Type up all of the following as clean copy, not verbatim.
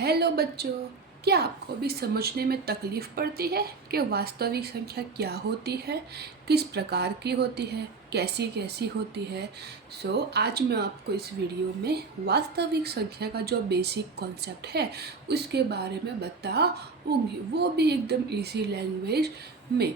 Hello बच्चों, क्या आपको भी समझने में तकलीफ़ पड़ती है कि वास्तविक संख्या क्या होती है, किस प्रकार की होती है, कैसी कैसी होती है। आज मैं आपको इस वीडियो में वास्तविक संख्या का जो बेसिक कॉन्सेप्ट है उसके बारे में बताऊंगी, वो भी एकदम इजी लैंग्वेज में।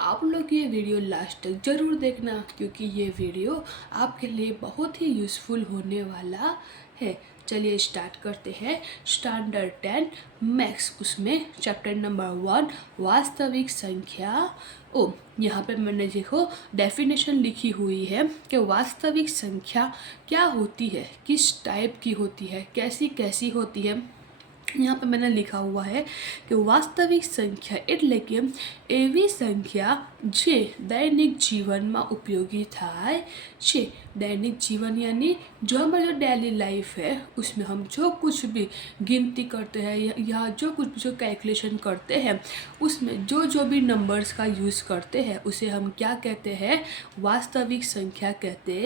आप लोग ये वीडियो लास्ट तक ज़रूर देखना, क्योंकि ये वीडियो आपके लिए बहुत ही यूज़फुल होने वाला है। चलिए स्टार्ट करते हैं। स्टैंडर्ड 10 मैथ्स, उसमें चैप्टर नंबर 1 वास्तविक संख्या। यहाँ पे मैंने देखो डेफिनेशन लिखी हुई है कि वास्तविक संख्या क्या होती है, किस टाइप की होती है, कैसी कैसी होती है। यहाँ पे मैंने लिखा हुआ है कि वास्तविक संख्या એટલે કે એવી સંખ્યા જે દૈનિક જીવનમાં ઉપયોગી થાય છે। दैनिक जीवन यानी जो हमारा जो डेली लाइफ है उसमें हम जो कुछ भी गिनती करते हैं या जो कुछ भी जो कैलकुलेशन करते हैं उसमें जो भी नंबर्स का यूज़ करते हैं उसे हम क्या कहते हैं, वास्तविक संख्या कहते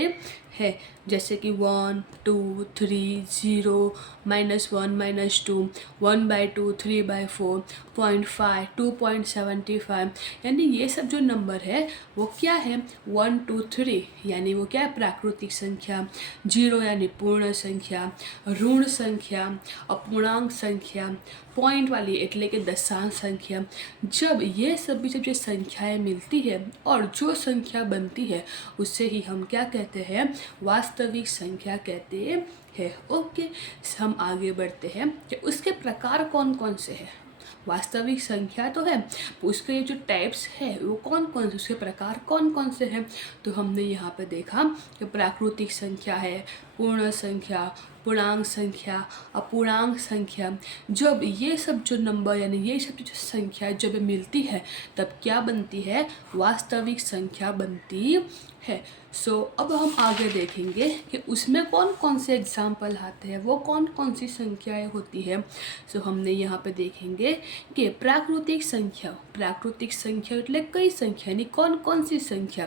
हैं। जैसे कि 1, 2, 3, 0, -1, -2, 1/2, 3/4, 0.5, 2.75, यानी ये सब जो नंबर है वो क्या है, 1, 2, 3 यानी वो क्या है, प्राकृतिक संख्या। 0 यानी पूर्ण संख्या, ऋण संख्या, अपूर्णांक संख्या, पॉइंट वाली એટલે કે दशांश संख्या। जब ये सभी जब ये संख्याएं मिलती है और जो संख्या बनती है उससे ही हम क्या कहते हैं, वास्तविक संख्या कहते हैं। ओके, हम आगे बढ़ते हैं कि उसके प्रकार कौन कौन से हैं। वास्तविक संख्या तो है, उसके जो टाइप्स है वो कौन कौन से, उसके प्रकार कौन कौन से हैं। तो हमने यहाँ पे देखा कि प्राकृतिक संख्या है, पूर्ण संख्या, पूर्णांक संख्या, अपूर्णांक संख्या। जब ये सब जो नंबर यानी ये सब जो संख्या जब मिलती है तब क्या बनती है, वास्तविक संख्या बनती है। अब हम आगे देखेंगे कि उसमें कौन कौन से एग्जाम्पल आते हैं, वो कौन कौन सी संख्याएं होती है। हमने यहाँ पे देखेंगे कि प्राकृतिक संख्या એટલે कई संख्या यानी कौन कौन सी संख्या।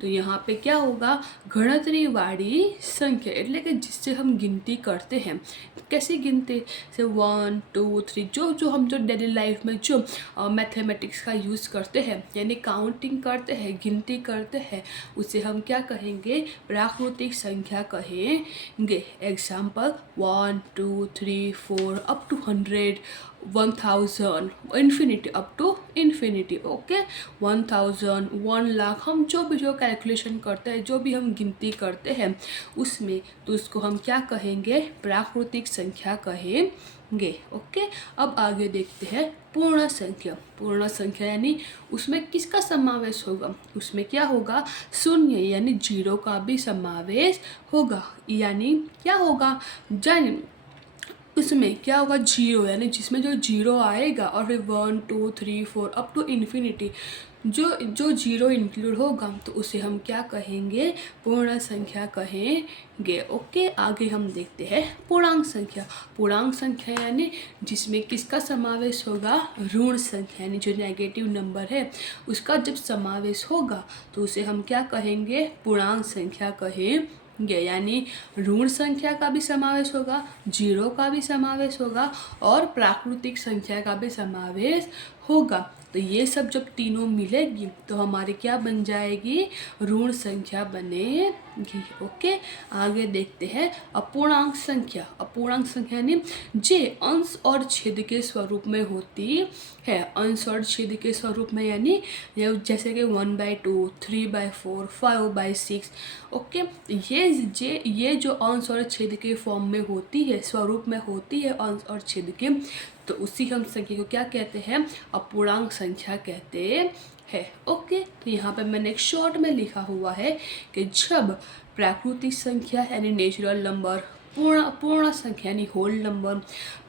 तो यहाँ पे क्या होगा, गणतरी वाली संख्या એટલે कि जिससे हम गिनती करते हैं। कैसी गिनती से 1, 2, 3 जो हम जो डेली लाइफ में जो मैथमेटिक्स का यूज़ करते हैं यानी काउंटिंग करते हैं, गिनती करते हैं, उसे हम क्या कहेंगे, प्राकृतिक संख्या कहेंगे। Example 1, 2, 3, 4 up to 100, 1000, infinity, up to infinity. Okay, 1000, 1,00,000, हम जो भी जो कैलकुलेशन करते हैं, जो भी हम गिनती करते हैं उसमें, तो उसको हम क्या कहेंगे, प्राकृतिक संख्या कहेंगे। ओके, अब आगे देखते हैं पूर्ण संख्या यानी उसमें किसका समावेश होगा, उसमें क्या होगा, शून्य यानी 0 का भी समावेश होगा। यानी क्या होगा, जान उसमें क्या होगा, 0 यानी जिसमें जो 0 आएगा और फिर 1, 2, 3, 4 अप टू इन्फिनिटी जो 0 इंक्लूड होगा तो उसे हम क्या कहेंगे, पूर्ण संख्या कहेंगे। ओके, आगे हम देखते हैं पूर्णांक संख्या यानी जिसमें किसका समावेश होगा, ऋण संख्या यानी जो नेगेटिव नंबर है उसका जब समावेश होगा तो उसे हम क्या कहेंगे, पूर्णांक संख्या कहेंगे। यानी ऋण संख्या का भी समावेश होगा, 0 का भी समावेश होगा और प्राकृतिक संख्या का भी समावेश होगा। तो ये सब जब तीनों मिलेगी तो हमारी क्या बन जाएगी, ऋण संख्या बनेगी। ओके, आगे देखते हैं अपूर्णांक संख्या यानी जे अंश और छेद के स्वरूप में होती है। अंश और छेद के स्वरूप में यानी जैसे कि 1/2, 3/4, 5/6। ओके, ये जो अंश और छेद के फॉर्म में होती है, स्वरूप में होती है अंश और छेद के, तो उसी हम संख्या को क्या कहते हैं, अपूर्णांक संख्या कहते हैं। ओके, तो यहाँ पे मैंने एक शॉर्ट में लिखा हुआ है कि जब प्राकृतिक संख्या यानी नेचुरल नंबर, पूर्ण संख्या यानी होल नंबर,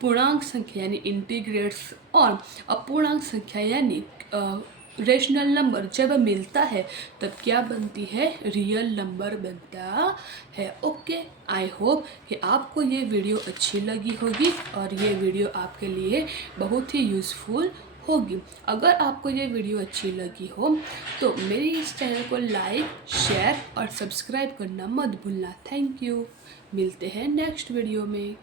पूर्णांक संख्या यानी इंटीग्रेट्स और अपूर्णांक संख्या यानी रेशनल नंबर जब मिलता है तब क्या बनती है, रियल नंबर बनता है। ओके, आई होप कि आपको ये वीडियो अच्छी लगी होगी और ये वीडियो आपके लिए बहुत ही यूज़फुल होगी। अगर आपको ये वीडियो अच्छी लगी हो तो मेरी इस चैनल को लाइक, शेयर और सब्सक्राइब करना मत भूलना। थैंक यू, मिलते हैं नेक्स्ट वीडियो में।